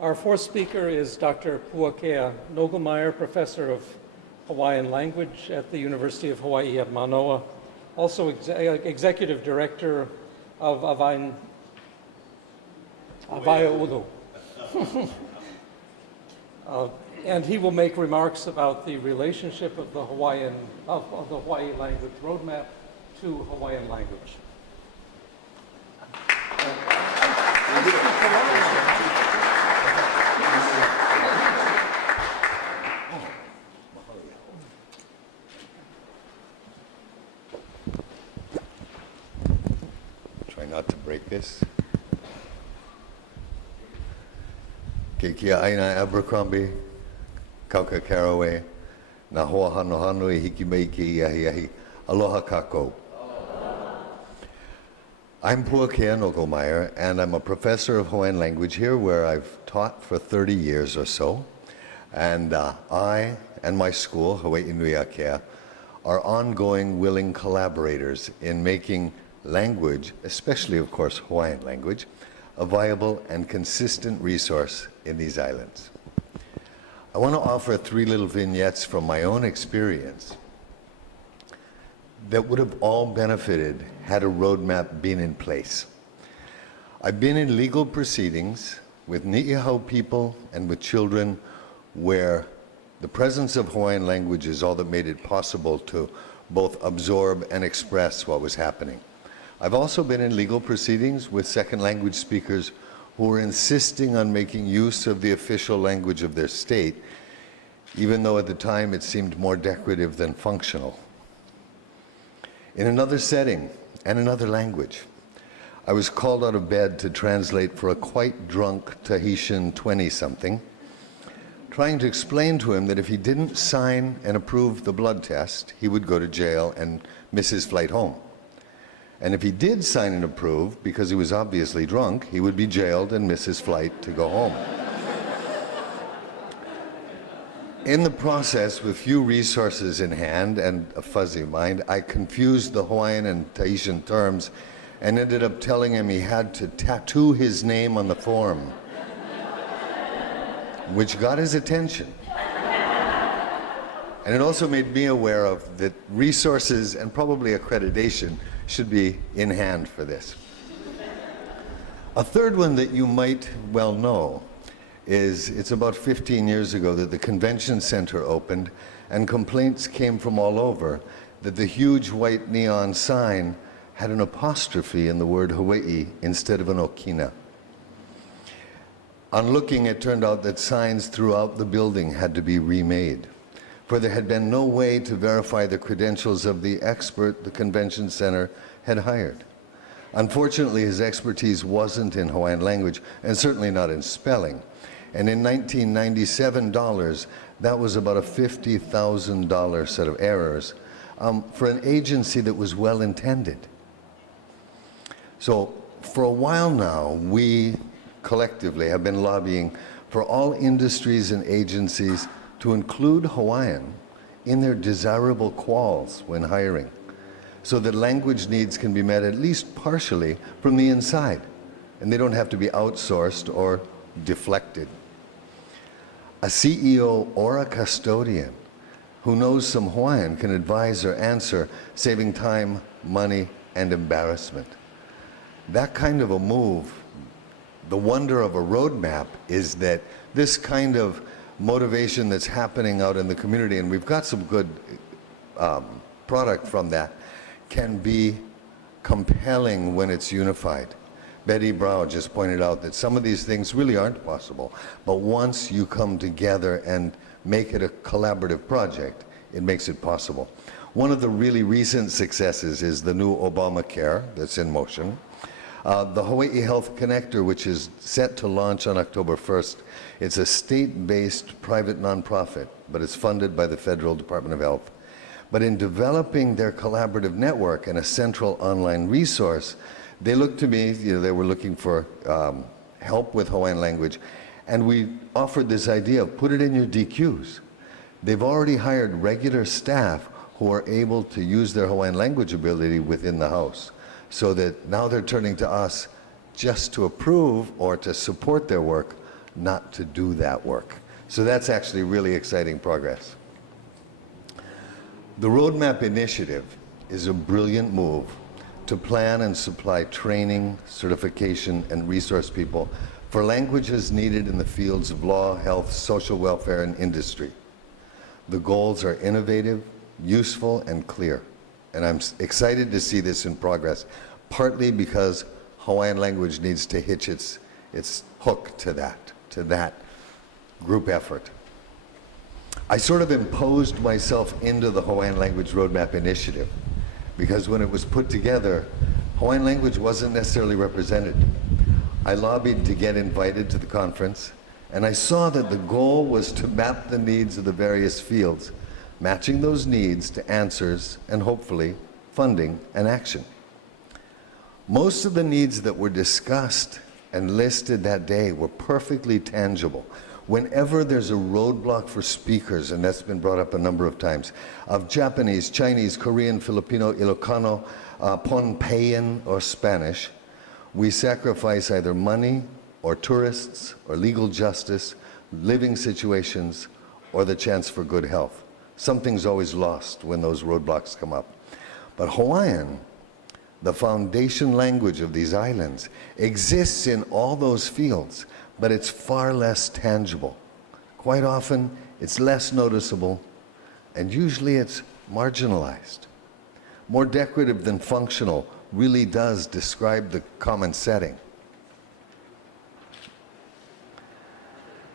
Our fourth speaker is Dr. Puakea Nogelmeier, Professor of Hawaiian Language at the University of Hawaii at Manoa, also Executive Director of Avaya Ulu. And he will make remarks about the relationship of the Hawaii language roadmap to Hawaiian language. Try not to break this. Ke kia aina Abercrombie, Kauka Caraway, na hoa hano hano e hiki mai ki iahi ahi. Aloha kako. I'm Puakea Nogelmeier, and I'm a professor of Hawaiian language here where I've taught for 30 years or so. And I and my school, Hawaii Nui Akea, are ongoing willing collaborators in making language, especially of course Hawaiian language, a viable and consistent resource in these islands. I want to offer 3 little vignettes from my own experience that would have all benefited had a roadmap been in place. I've been in legal proceedings with Ni'ihau people and with children where the presence of Hawaiian language is all that made it possible to both absorb and express what was happening. I've also been in legal proceedings with second language speakers who were insisting on making use of the official language of their state, even though at the time it seemed more decorative than functional. In another setting and another language, I was called out of bed to translate for a quite drunk Tahitian 20-something, trying to explain to him that if he didn't sign and approve the blood test, he would go to jail and miss his flight home. And if he did sign and approve, because he was obviously drunk, he would be jailed and miss his flight to go home. In the process, with few resources in hand and a fuzzy mind, I confused the Hawaiian and Tahitian terms and ended up telling him he had to tattoo his name on the form, which got his attention. And it also made me aware of that resources and probably accreditation should be in hand for this. A third one that you might well know is it's about 15 years ago that the convention center opened and complaints came from all over that the huge white neon sign had an apostrophe in the word Hawaii instead of an okina. On looking, it turned out that signs throughout the building had to be remade, for there had been no way to verify the credentials of the expert the convention center had hired. Unfortunately, his expertise wasn't in Hawaiian language, and certainly not in spelling. And in 1997 dollars, that was about a $50,000 set of errors for an agency that was well intended. So for a while now, we collectively have been lobbying for all industries and agencies to include Hawaiian in their desirable quals when hiring, so that language needs can be met at least partially from the inside, and they don't have to be outsourced or deflected. A CEO or a custodian who knows some Hawaiian can advise or answer, saving time, money, and embarrassment. That kind of a move, the wonder of a roadmap is that this kind of motivation that's happening out in the community, and we've got some good product from that, can be compelling when it's unified. Betty Brow just pointed out that some of these things really aren't possible, but once you come together and make it a collaborative project, it makes it possible. One of the really recent successes is the new Obamacare that's in motion. The Hawaii Health Connector, which is set to launch on October 1st, it's a state-based private nonprofit, but it's funded by the Federal Department of Health. But in developing their collaborative network and a central online resource, they looked to me, they were looking for help with Hawaiian language, and we offered this idea of put it in your DQs. They've already hired regular staff who are able to use their Hawaiian language ability within the house, so that now they're turning to us just to approve or to support their work, not to do that work. So that's actually really exciting progress. The Roadmap Initiative is a brilliant move to plan and supply training, certification, and resource people for languages needed in the fields of law, health, social welfare, and industry. The goals are innovative, useful, and clear. And I'm excited to see this in progress, partly because Hawaiian language needs to hitch its hook to that group effort. I sort of imposed myself into the Hawaiian Language Roadmap Initiative because when it was put together, Hawaiian language wasn't necessarily represented. I lobbied to get invited to the conference, and I saw that the goal was to map the needs of the various fields, matching those needs to answers and hopefully funding and action. Most of the needs that were discussed and listed that day were perfectly tangible. Whenever there's a roadblock for speakers, and that's been brought up a number of times, of Japanese, Chinese, Korean, Filipino, Ilocano, Pohnpeian, or Spanish, we sacrifice either money or tourists or legal justice, living situations, or the chance for good health. Something's always lost when those roadblocks come up. But Hawaiian, the foundation language of these islands, exists in all those fields, but it's far less tangible. Quite often, it's less noticeable, and usually it's marginalized. More decorative than functional really does describe the common setting.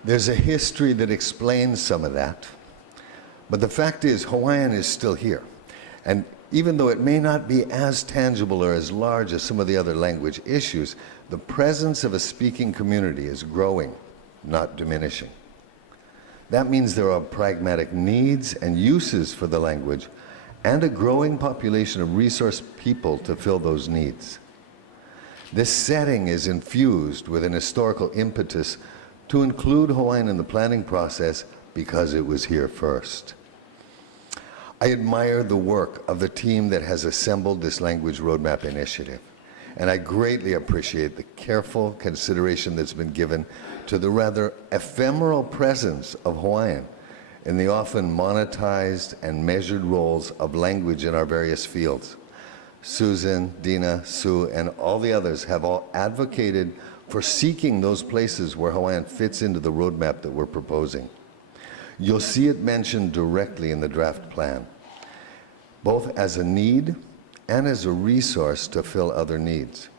There's a history that explains some of that, but the fact is Hawaiian is still here. And even though it may not be as tangible or as large as some of the other language issues, the presence of a speaking community is growing, not diminishing. That means there are pragmatic needs and uses for the language and a growing population of resource people to fill those needs. This setting is infused with an historical impetus to include Hawaiian in the planning process because it was here first. I admire the work of the team that has assembled this Language Roadmap Initiative, and I greatly appreciate the careful consideration that's been given to the rather ephemeral presence of Hawaiian in the often monetized and measured roles of language in our various fields. Susan, Dina, Sue, and all the others have all advocated for seeking those places where Hawaiian fits into the roadmap that we're proposing. You'll see it mentioned directly in the draft plan, both as a need and as a resource to fill other needs.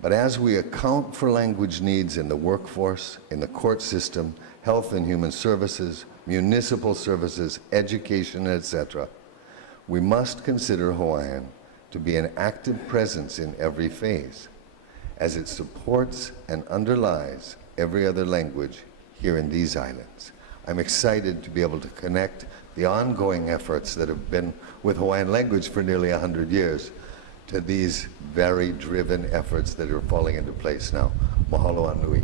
But as we account for language needs in the workforce, in the court system, health and human services, municipal services, education, etc., we must consider Hawaiian to be an active presence in every phase, as it supports and underlies every other language here in these islands. I'm excited to be able to connect the ongoing efforts that have been with Hawaiian language for nearly 100 years to these very driven efforts that are falling into place now. Mahalo a nui.